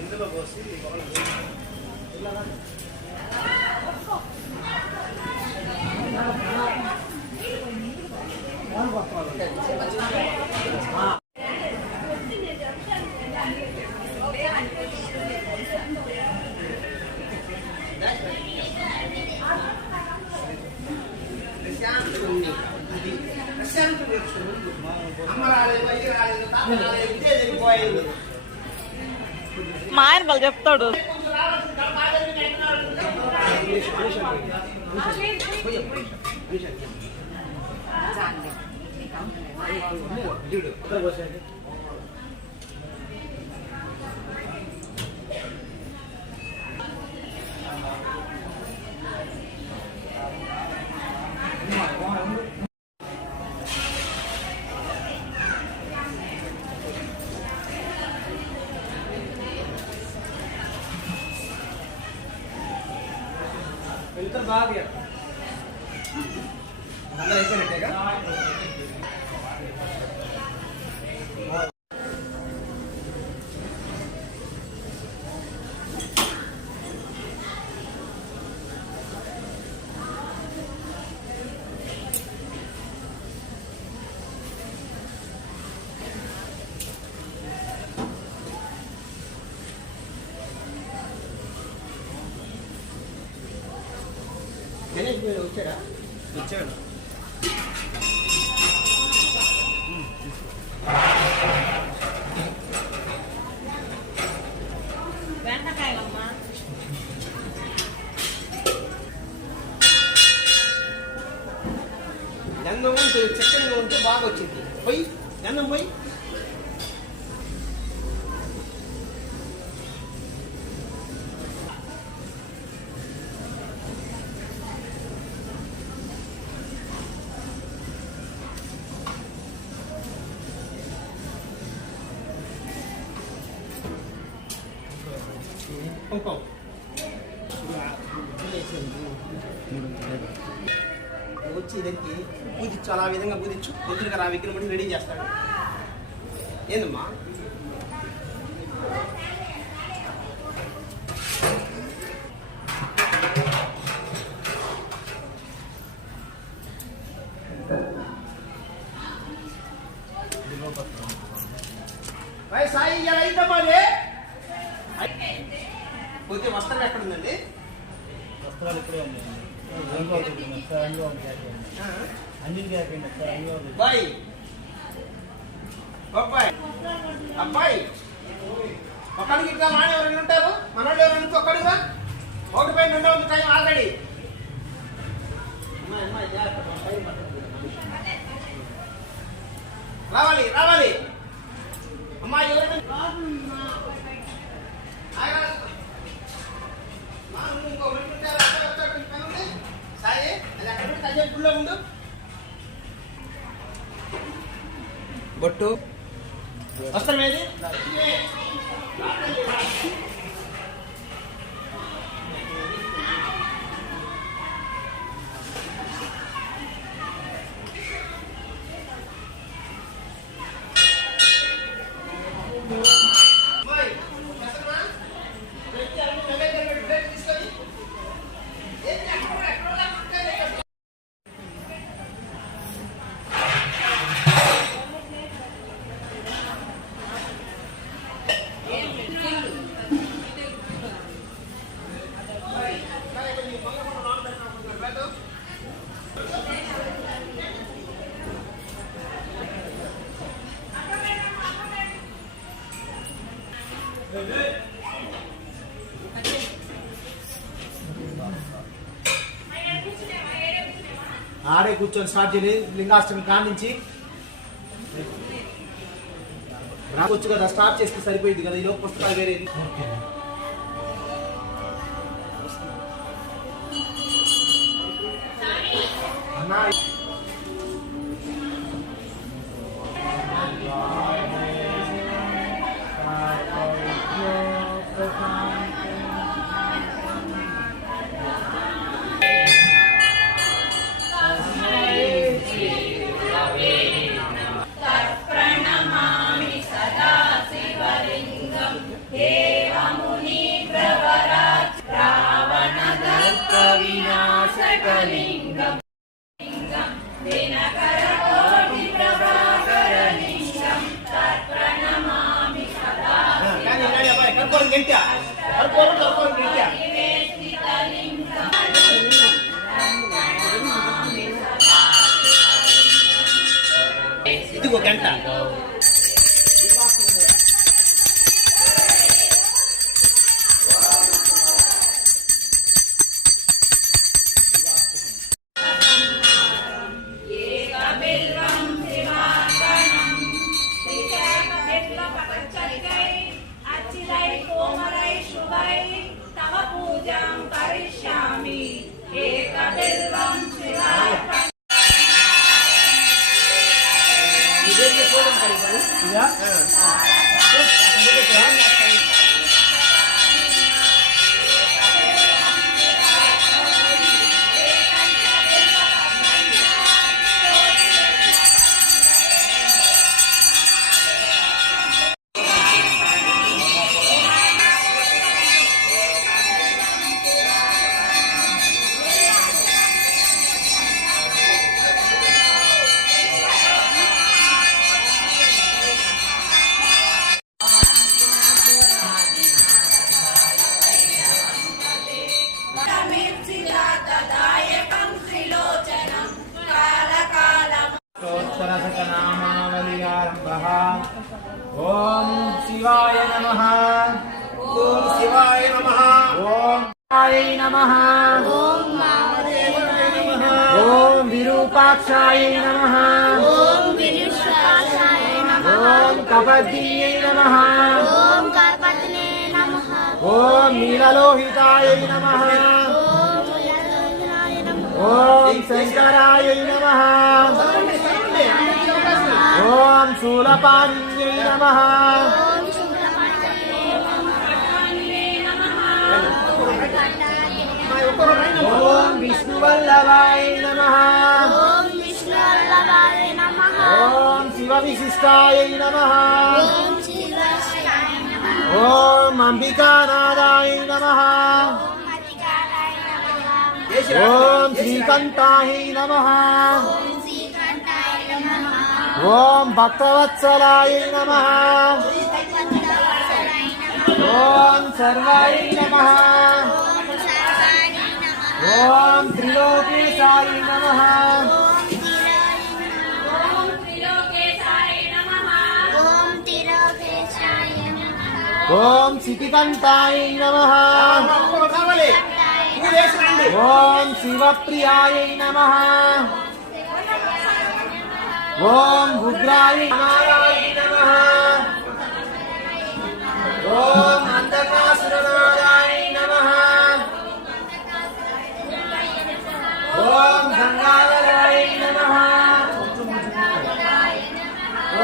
ఇందులో పోసి మా ఆయన వాళ్ళు చెప్తాడు. వెళ్తారు బాగా అలా అయిపోయినట్టేగా. గణేష్ మీరు వచ్చారా? వచ్చాడు. గంధం ఉంటే చక్కగా ఉంటే బాగా వచ్చింది. పోయి గంధం పోయి వచ్చి దగ్గరికి పూజించు. అలా విధంగా పూజించు. పొద్దుగా ఆ విగ్రహం బట్టి రెడీ చేస్తాడు. ఏందమ్మా సాయి ఇలా అయిద్దమ్మా. పోతే వస్త్రం ఎక్కడ ఉందండి? వస్త్రాలు ఇక్కడే ఉన్నాయండి. అబ్బాయి అబ్బాయి అబ్బాయి ఒకడికి ఇట్లా మాని ఎవరైనా ఉంటారు? మనోళ్ళు ఎవరైనా ఇంకొకడుగా ఒకటి పైన రెండో ఉంది టైం ఆల్రెడీ. రావాలి రావాలి అమ్మా. ఎవరైనా సాయి అది అక్కడ అదే గుళ్ళో ఉండు. బొట్టు వస్త్రం ఏది? ఆడే కూర్చొని స్టార్ట్ చేయలేదు. లింగాష్టమి కానించి రావచ్చు కదా, స్టార్ట్ చేస్తే సరిపోయింది కదా. ఈ లోపు పుస్తకాలు వేరేది. అన్నా Friend. కానీ రెడీ అబ్బాయి కర్పూరం గంట కర్పూరం గంట ఇదిగో గంట ఓం శివాయ నమః ఓం శివాయ నమః ఓం శివాయ నమః ఓం మామదేవాయ నమః ఓం విరూపాక్షాయ నమః ఓం విరుష్టాయ నమః ఓం కపద్దిన్యై నమః ఓం కార్పత్నే నమః ఓం నీలలోహితాయ నమః ఓం యజ్ఞాయ నమః ఓం శంకరాయ నమః ఓం శూలపాణిన్యై నమః ఓం శుక్లపాణ్యే నమః ఓం విష్ణువల్లభాయ నమః ఓం విష్ణువల్లభాయ నమః ఓం శివవిశిష్టాయ నమః ఓం శివాయ నమః ఓం అంబికానాథాయ నమః ఓం అధికారాయ నమః ఓం శ్రీకంఠాయ నమః ఓం శ్రీకంఠాయ నమః ఓం భక్తవత్సలాయ నమః ఓం సర్వాయ నమః ఓం సర్వాణి నమః ఓం త్రిలోకేశాయ నమః ఓం తిరోగేశాయ నమః ఓం సితికంఠాయ నమః కావాలి పూజేసి రండి ఓం శివప్రియాయ నమః ఓం ఉగ్రాయ నమః ఓం అంధకాసురనారాయ నమః ఓం గంగాధరాయ నమః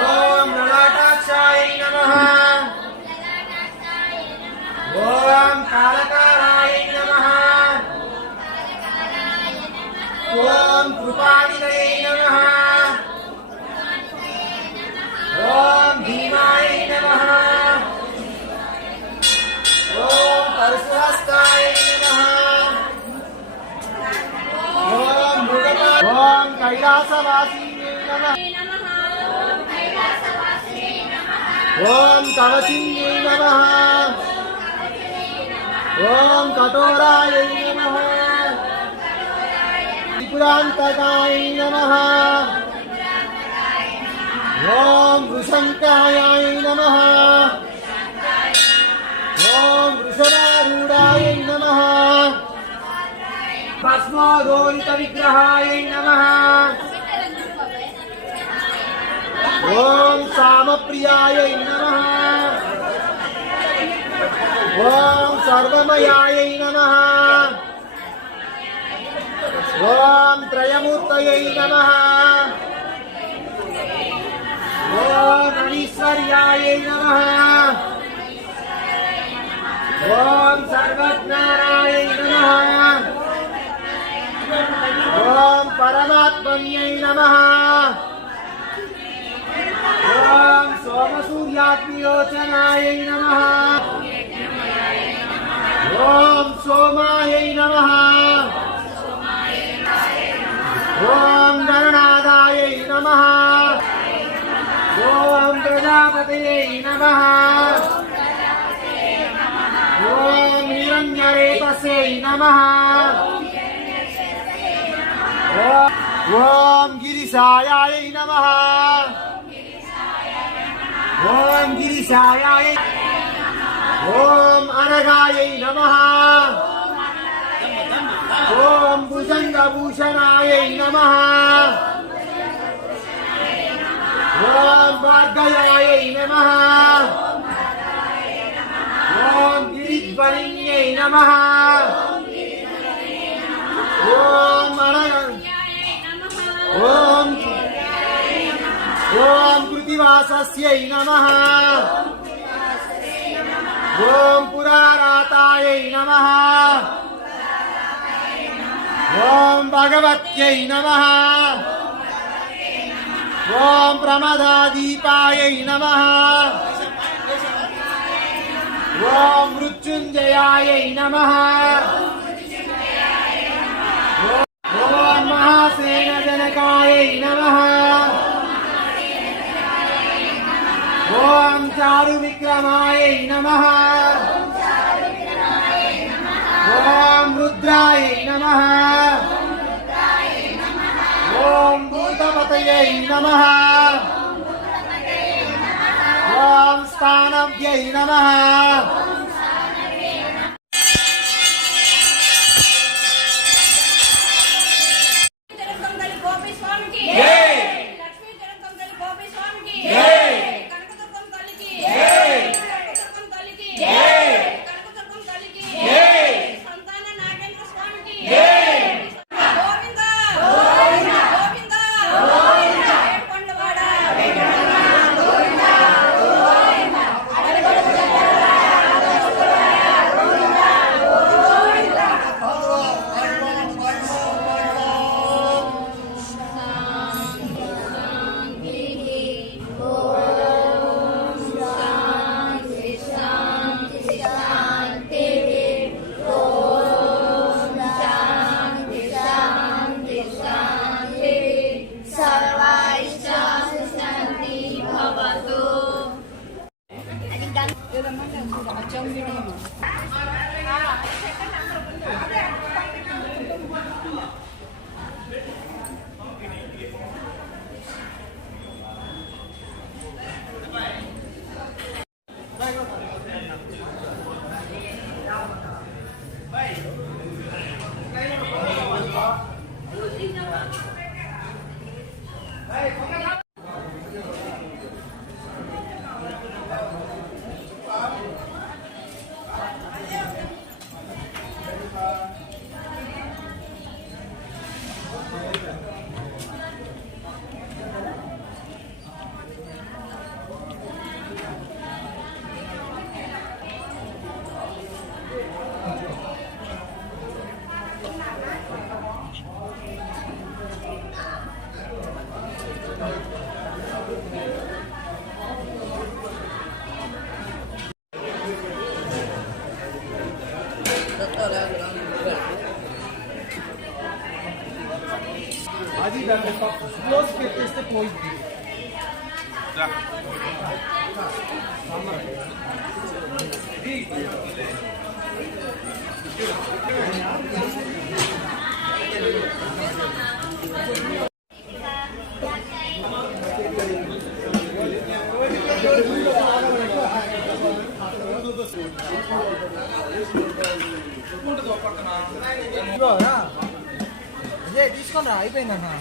ఓం లలాటాక్షాయ నమః ఓం కాలకారాయ నమః ఓం కృపానిధయే నమః ఓం భీమాయ నమః ఓం పరశుహస్తాయ నమః ఓం ఓం కైలాసవాసినే నమః ఓం కవచిన్యై నమః ఓం కఠోరాయ నమః త్రిపురాంతకాయ నమః ఓం వృషంకాయ నమః ఓం వృషభారూఢాయ నమః భస్మోదోలిత విగ్రహాయ నమః ఓం సామప్రియాయ నమః ఓం సర్వమయాయ నమః ఓం త్రయమూర్తయై నమః ఓం అనీశ్వర్యాయ నమః ఓం సర్వజ్ఞానాయ నమః ఓం పరమాత్మన్యై నమః ఓం సోమసూర్యాగ్నిలోచనాయ నమః ఓం సోమాయ నమః ప్రజాపతయే నమః ఓం హిరణ్యరేతసే నమః ఓం గిరిశాయాయ నమః ఓం గిరిశాయాయ ఓం అనగాయ నమః ఓం భుజంగభూషణాయ నమః ఓం భార్గయాయ నమః ఓం గిరిధ్వనిన్యై నమః ఓం కృతివాసస్యై నమః ఓం పురారాతాయై నమః ఓం భగవత్యై నమః ఓం ప్రమదాదీపాయై నమః ఓం మృత్యుంజయాయై నమః ఓం మహాసేనజనకాయై నమః ఓం చారువిక్రమాయై నమః ఓం రుద్రాయై నమః ఓం భూతపతయై నమః ఓం స్థానవ్యై నమః అది దాన్ని క్లోజ్ పెట్టేస్తే పోయింది. అదే తీసుకున్నా అయిపోయిందన్నా.